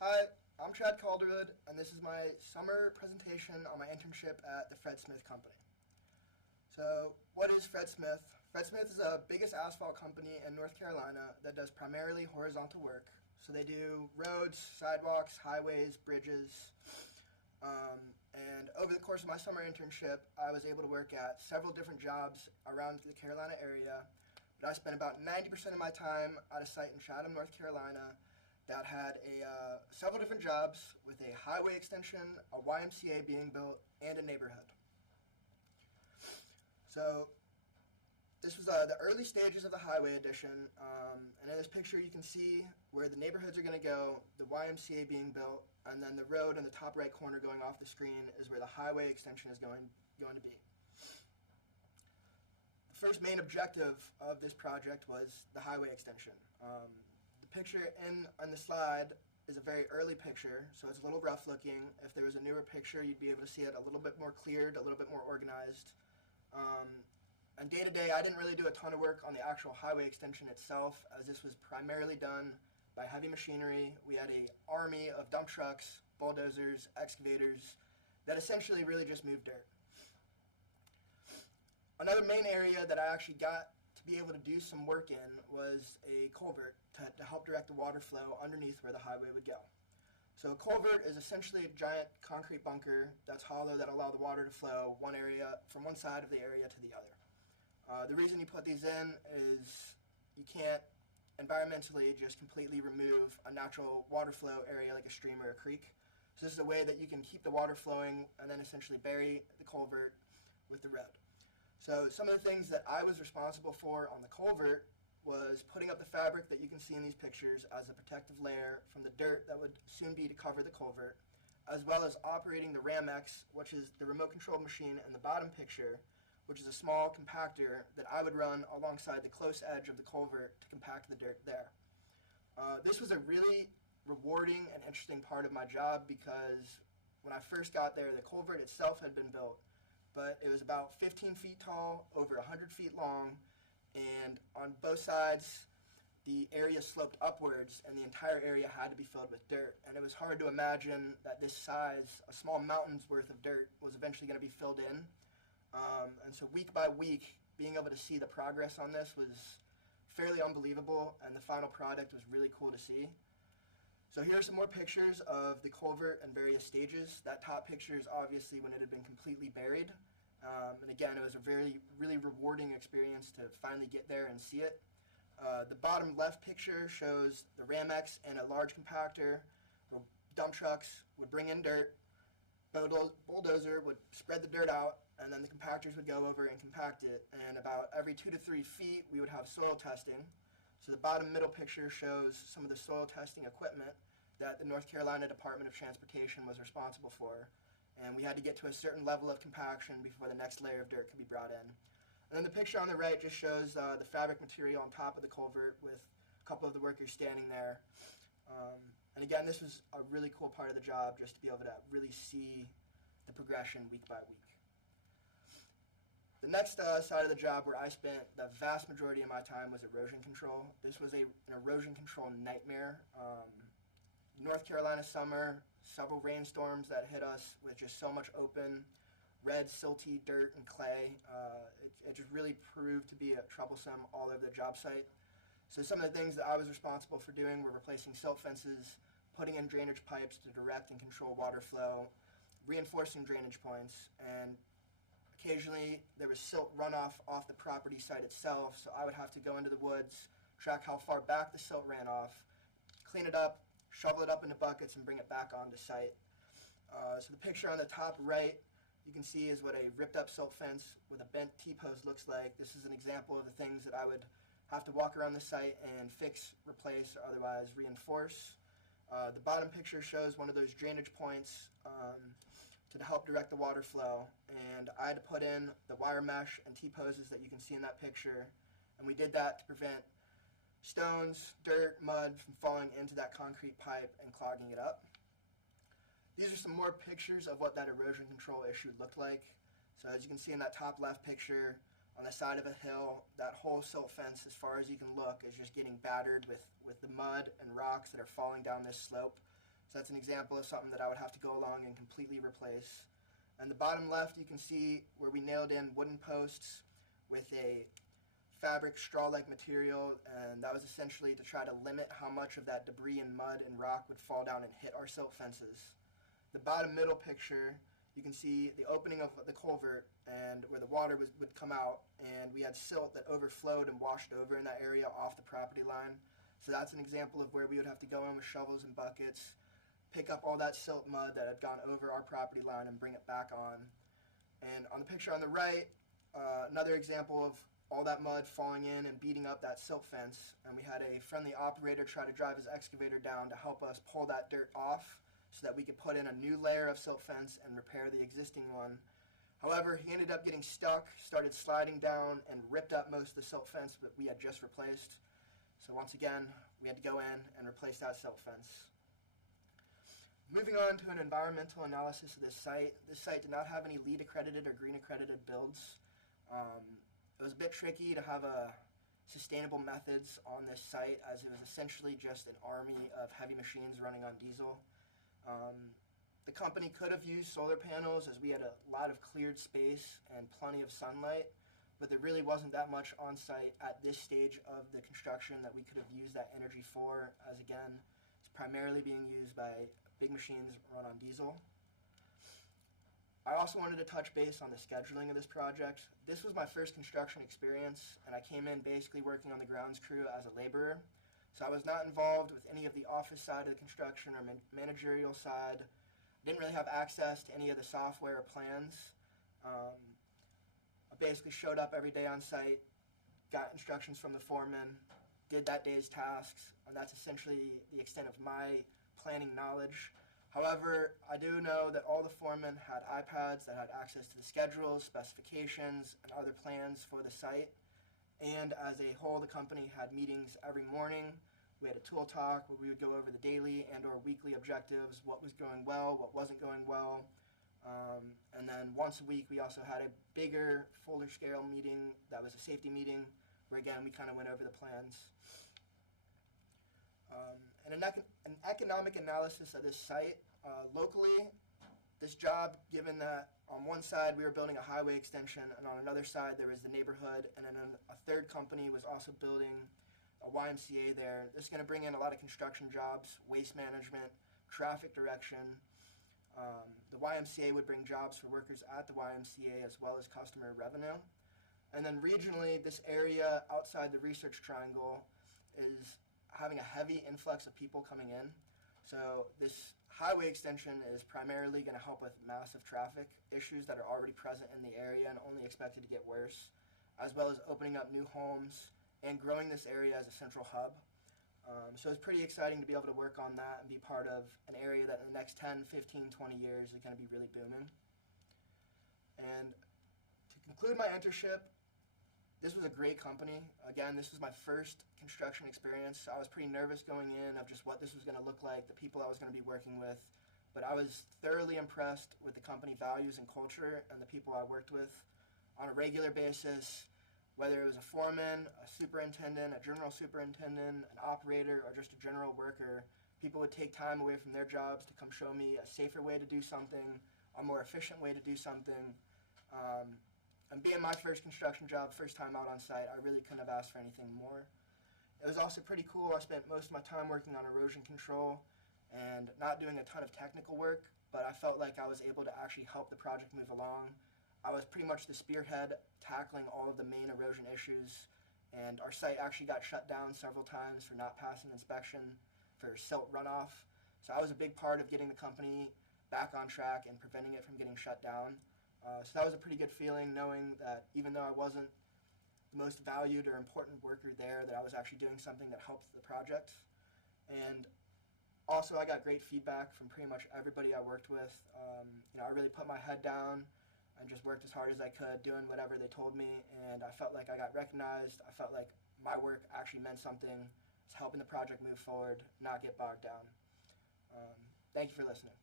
Hi, I'm Calderwood, and this is my summer presentation on my internship at the Fred Smith Company. So, what is Fred Smith? Fred Smith is the biggest asphalt company in North Carolina that does primarily horizontal work. So they do roads, sidewalks, highways, bridges. And over the course of my summer internship, I was able to work at several different jobs around the Carolina area. But I spent about 90% of my time at a site in Chatham, North Carolina, that had several different jobs with a highway extension, a YMCA being built, and a neighborhood. So this was the early stages of the highway addition, and in this picture you can see where the neighborhoods are going to go, the YMCA being built, and then the road in the top right corner going off the screen is where the highway extension is going to be. The first main objective of this project was the highway extension. The picture on the slide is a very early picture, so it's a little rough looking. If there was a newer picture, you'd be able to see it a little bit more cleared, a little bit more organized. And day to day, I didn't really do a ton of work on the actual highway extension itself, as this was primarily done by heavy machinery. We had an army of dump trucks, bulldozers, excavators that essentially really just moved dirt. Another main area that I actually got to be able to do some work in was a culvert to help direct the water flow underneath where the highway would go. So a culvert is essentially a giant concrete bunker that's hollow that allow the water to flow from one side of the area to the other. The reason you put these in is you can't environmentally just completely remove a natural water flow area like a stream or a creek. So this is a way that you can keep the water flowing and then essentially bury the culvert with the road. So some of the things that I was responsible for on the culvert was putting up the fabric that you can see in these pictures as a protective layer from the dirt that would soon be to cover the culvert, as well as operating the Ram-X, which is the remote controlled machine in the bottom picture, which is a small compactor that I would run alongside the close edge of the culvert to compact the dirt there. This was a really rewarding and interesting part of my job because when I first got there, the culvert itself had been built, but it was about 15 feet tall, over 100 feet long, and on both sides the area sloped upwards and the entire area had to be filled with dirt. And it was hard to imagine that this size, a small mountain's worth of dirt, was eventually going to be filled in. And so week by week, being able to see the progress on this was fairly unbelievable, and the final product was really cool to see. So here are some more pictures of the culvert and various stages. That top picture is obviously when it had been completely buried. And again, it was a really rewarding experience to finally get there and see it. The bottom left picture shows the Ram-X and a large compactor where dump trucks would bring in dirt, bulldozer would spread the dirt out, and then the compactors would go over and compact it. And about every 2 to 3 feet, we would have soil testing. So the bottom middle picture shows some of the soil testing equipment that the North Carolina Department of Transportation was responsible for. And we had to get to a certain level of compaction before the next layer of dirt could be brought in. And then the picture on the right just shows the fabric material on top of the culvert with a couple of the workers standing there. And again, this was a really cool part of the job, just to be able to really see the progression week by week. The next side of the job where I spent the vast majority of my time was erosion control. This was an erosion control nightmare. North Carolina summer, several rainstorms that hit us with just so much open, red, silty dirt and clay. It just really proved to be troublesome all over the job site. So some of the things that I was responsible for doing were replacing silt fences, putting in drainage pipes to direct and control water flow, reinforcing drainage points, and occasionally there was silt runoff off the property site itself, so I would have to go into the woods, track how far back the silt ran off, clean it up, shovel it up into buckets, and bring it back onto site. So the picture on the top right you can see is what a ripped up silt fence with a bent T-post looks like. This is an example of the things that I would have to walk around the site and fix, replace, or otherwise reinforce. The bottom picture shows one of those drainage points to help direct the water flow, and I had to put in the wire mesh and T-poses that you can see in that picture, and we did that to prevent stones, dirt, mud from falling into that concrete pipe and clogging it up. These are some more pictures of what that erosion control issue looked like. So as you can see in that top left picture, on the side of a hill, that whole silt fence, as far as you can look, is just getting battered with the mud and rocks that are falling down this slope. So that's an example of something that I would have to go along and completely replace. And the bottom left, you can see where we nailed in wooden posts with a fabric straw-like material, and that was essentially to try to limit how much of that debris and mud and rock would fall down and hit our silt fences. The bottom middle picture, you can see the opening of the culvert and where the water would come out, and we had silt that overflowed and washed over in that area off the property line. So that's an example of where we would have to go in with shovels and buckets, pick up all that silt mud that had gone over our property line and bring it back on. And on the picture on the right, another example of all that mud falling in and beating up that silt fence, and we had a friendly operator try to drive his excavator down to help us pull that dirt off so that we could put in a new layer of silt fence and repair the existing one. However, he ended up getting stuck, started sliding down, and ripped up most of the silt fence that we had just replaced. So once again, we had to go in and replace that silt fence. Moving on to an environmental analysis of this site did not have any LEED accredited or green accredited builds. It was a bit tricky to have sustainable methods on this site, as it was essentially just an army of heavy machines running on diesel. The company could have used solar panels, as we had a lot of cleared space and plenty of sunlight, but there really wasn't that much on site at this stage of the construction that we could have used that energy for, as again, it's primarily being used by big machines run on diesel. I also wanted to touch base on the scheduling of this project. This was my first construction experience, and I came in basically working on the grounds crew as a laborer. So I was not involved with any of the office side of the construction or managerial side. I didn't really have access to any of the software or plans. I basically showed up every day on site, got instructions from the foreman, did that day's tasks, and that's essentially the extent of my planning knowledge. However, I do know that all the foremen had iPads that had access to the schedules, specifications, and other plans for the site. And as a whole, the company had meetings every morning. We had a tool talk where we would go over the daily and or weekly objectives, what was going well, what wasn't going well. And then once a week, we also had a bigger, fuller scale meeting that was a safety meeting, where again, we kind of went over the plans. And an economic analysis of this site. Locally, this job, given that on one side we were building a highway extension, and on another side there was the neighborhood, and then a third company was also building a YMCA there. This is going to bring in a lot of construction jobs, waste management, traffic direction. The YMCA would bring jobs for workers at the YMCA as well as customer revenue. And then regionally, this area outside the Research Triangle is having a heavy influx of people coming in. So this highway extension is primarily going to help with massive traffic issues that are already present in the area and only expected to get worse, as well as opening up new homes and growing this area as a central hub. So it's pretty exciting to be able to work on that and be part of an area that in the next 10, 15, 20 years is going to be really booming. And to conclude my internship, this was a great company. Again, this was my first construction experience. I was pretty nervous going in of just what this was going to look like, the people I was going to be working with. But I was thoroughly impressed with the company values and culture and the people I worked with on a regular basis, whether it was a foreman, a superintendent, a general superintendent, an operator, or just a general worker. People would take time away from their jobs to come show me a safer way to do something, a more efficient way to do something. And being my first construction job, first time out on site, I really couldn't have asked for anything more. It was also pretty cool. I spent most of my time working on erosion control and not doing a ton of technical work, but I felt like I was able to actually help the project move along. I was pretty much the spearhead tackling all of the main erosion issues, and our site actually got shut down several times for not passing inspection for silt runoff. So I was a big part of getting the company back on track and preventing it from getting shut down. So that was a pretty good feeling, knowing that even though I wasn't the most valued or important worker there, that I was actually doing something that helped the project. And also I got great feedback from pretty much everybody I worked with. I really put my head down and just worked as hard as I could, doing whatever they told me, and I felt like I got recognized. I felt like my work actually meant something. It's helping the project move forward, not get bogged down. Thank you for listening.